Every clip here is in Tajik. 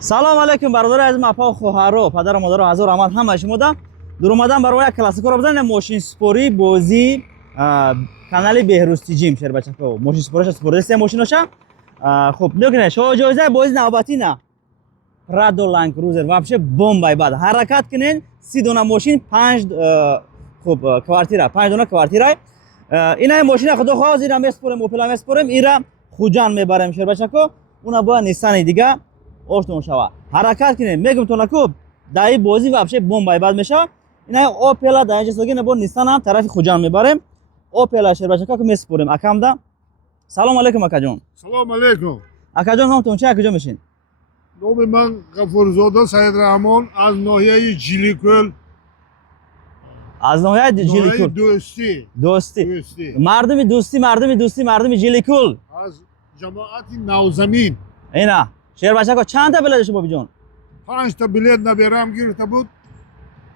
салом алейкум бародари азиз апа хоҳаро падару модаро ҳазор раҳмат ҳамаи шумода дур омадам барои як классикоро бизанем мошинспорӣ бозии канали Беҳрӯз Тиҷим шербачако мошинспориша спортдестия мошиноша хуб нукне шо ҷоизаи бозии навбатина Prado Land Cruiser вообще бомбай бад ҳаракат кинен 30 дона мошин 5 хуб квартира 5 дона квартира инаи мошина худо хоҳо ира меспорем Opel меспорем ира хуҷан мебарем шербачако уна боя Nissan дига ошдон шава ҳаракат кинен мегум тонаку даи бозӣ вообще бомбай бад мешава инаи Opel дар инҷа согина бо Nissan ҳам тарафи хуҷан мебарем Opel шербачако меспорем акамда салом алейкум акаҷон салом алейкум акаҷон ҳамтон чӣ акаҷон мешин номи ман ғафурзода Саидраҳмон аз ноҳияи Ҷиликӯл аз ноҳияи Ҷиликӯл дӯстӣ мардуми дӯстӣ Ҷиликӯл аз ҷамоати Навзамин ина шербачако чанда билети шумо биҷон 5 та билет наберам гирифта буд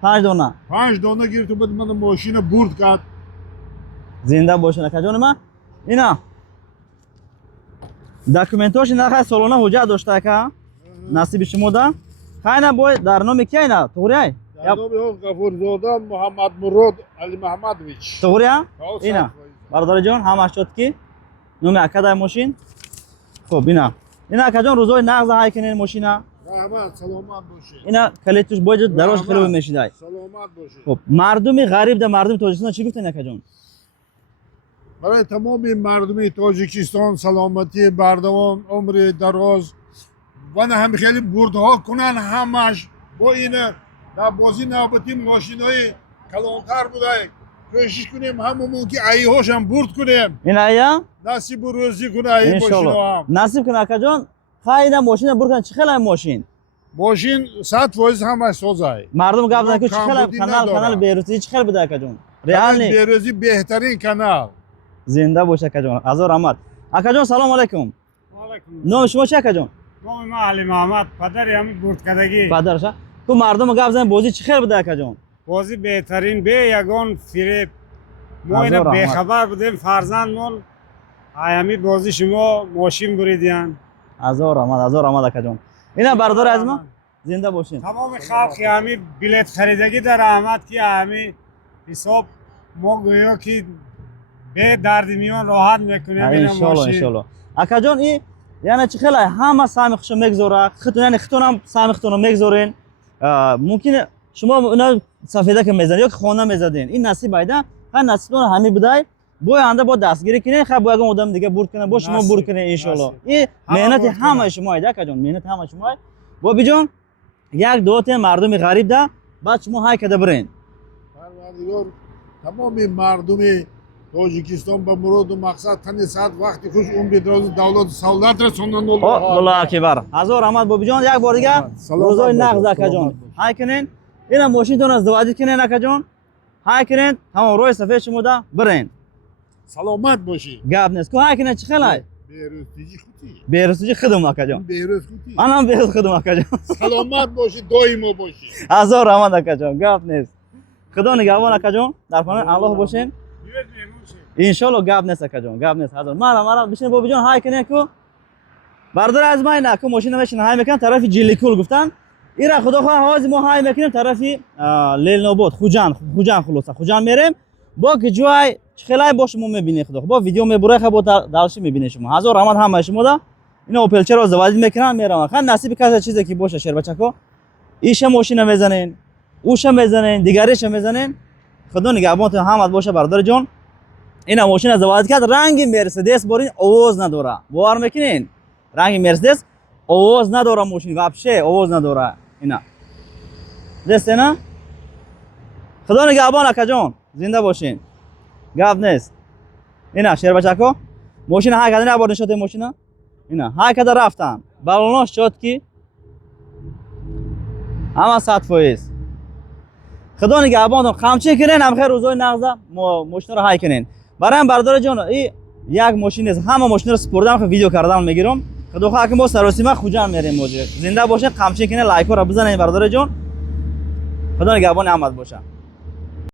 5 дона 5 дона гирифта буд мана мошина бурд кард зинда бошед акаҷони ман ина документоши нахай солона ҳуҷҷат дошта ака насиби шумода хайна бой дар номи кияйна туғрияй дар номи ғафурзода Муҳаммадмурод Алимаҳмадович туғрия ина бародариҷон ҳамаш чотки номи акадай мошин хуб ина акаҷон рӯзои нағза ҳай кинен мошина раҳмат саломат бошед ина калитуш боҷа дароз хело мешидай саломат бошед хуб мардуми ғариб да мардуми тоҷикистон чӣ гуфтен акаҷон барои тамоми мардуми Тоҷикистон саломатӣ бардавом умри дароз вана ҳам хеле бурдҳо кунанд ҳамаш бо ина дар бозии навбатӣ мошинои калонтар будай кӯшиш кунем ҳамамон ки айҳошам бурд кунем ина ая насибу рӯзӣ куна аи мошиноам насиб куна акаҷон хайна мошина бурд кунад чӣ хелай мошин 100% ҳамаш созай мардум гап зан ки чӣ хелай канал Беҳрӯзӣ чӣ хел буда акаҷон реални Беҳрӯзӣ беҳтарин канал зинда бош акаҷон ҳазор раҳмат акаҷон салом алейкум номи шумо чӣ акаҷон номи ман Али Маҳмад падари ҳами бурдкадагӣ падараша ку мардум гап зан бозӣ чӣ хел буда акаҷон бозӣ беҳтарин бе ягон фиреб мо ина бехабар будем фарзандмон ҳами бозӣ шумо мошин буридиян ҳазор раҳмат акаҷон ина бародари азиз ман зинда бошин тамоми халқи ҳами билет харидагӣ дар раҳмат ки ҳами ҳисоб мо гӯё ки бе дарди миён роҳат мекунем иншолло акаҷон и яъне чӣ хелай ҳама сами худшо мегзора яъне хитонам сами хитонро мегзорен мумкин шумо ино сафеда ки мезанед ё ки хона мезаден ин насиб айда ҳай насибтон ҳами будай бо оянда бо дастгирӣ кинед хай бо ягон одам дига бурд кунед бо шумо бурд кунед иншолло и меҳнати ҳамаи шумо айда акаҷон меҳнати ҳамаи шумо бо биҷон як дуотен мардуми ғариб да баъд шумо ҳай када бирен парвардигор тамоми мардуми Тоҷикистон ба муроду мақсад тани саат вақти хуш умри дарози давлату савлат расонанд аллоҳ акбар ҳазор раҳмат бобиҷон як бор дига рӯзои нағз акаҷон ҳай кинен ина мошинтон аздовадӣ кинен акаҷон ҳай кинен ҳамон роҳи сафед шумода бирен саломат бошед гап нест ку ҳай кинен чӣ хелай Беҳрӯзтиҷи худум акаҷон манам Беҳрӯз худум акаҷон саломат бошед доимо бошед ҳазор раҳмат акаҷон гап нест худо нигаҳбон акаҷон дар паноҳи аллоҳ бошен иншолло гап нест акаҷон гап нест ҳазор мара бишин бобиҷон ҳай кинен ку бародари аз майна ку мошина мешина ҳай мекунам тарафи Ҷиликӯл гуфтан ира худо хоҳа ҳозир мо ҳай мекунем тарафи Лелнобод хуҷан хулоса хуҷан мерем бо ки ҷояй чӣ хелай бо шумо мебинед худо бо видео мебурай хай бо далши мебинед шумо ҳазор раҳмат ҳамаи шумода ина опелчаро заводид мекунам мераванд хай насиби касе чизе ки боша шербачако иша мошина мезанен уша мезанен дигареша мезанен худо нигаҳбонтон ҳамат боша бародариҷон ина мошина заводид кард ранги Мерседес борин овоз надора бовар мекунен ранги Мерседес овоз надора мошин вообще овоз надора ина дестена худо нигаҳбон акаҷон зинда бошин гап нест ина шербачако мошина ҳай када набор нишоти мошина ина ҳай када рафтан балонош чотки ҳама 100%. Худо нигаҳбонтон қамчи кинен ҳамхер рӯзои нағза мошинаро ҳай кинен барои бародариҷон и як мошин нест ҳама мошинаро спурдам видео кардан мегирам худо хоҳад ки мо саросима хуҷан мерем зинда бошед қамчи кинен лайкҳоро бизанед бародариҷон худо нигаҳбони ҳамат боша.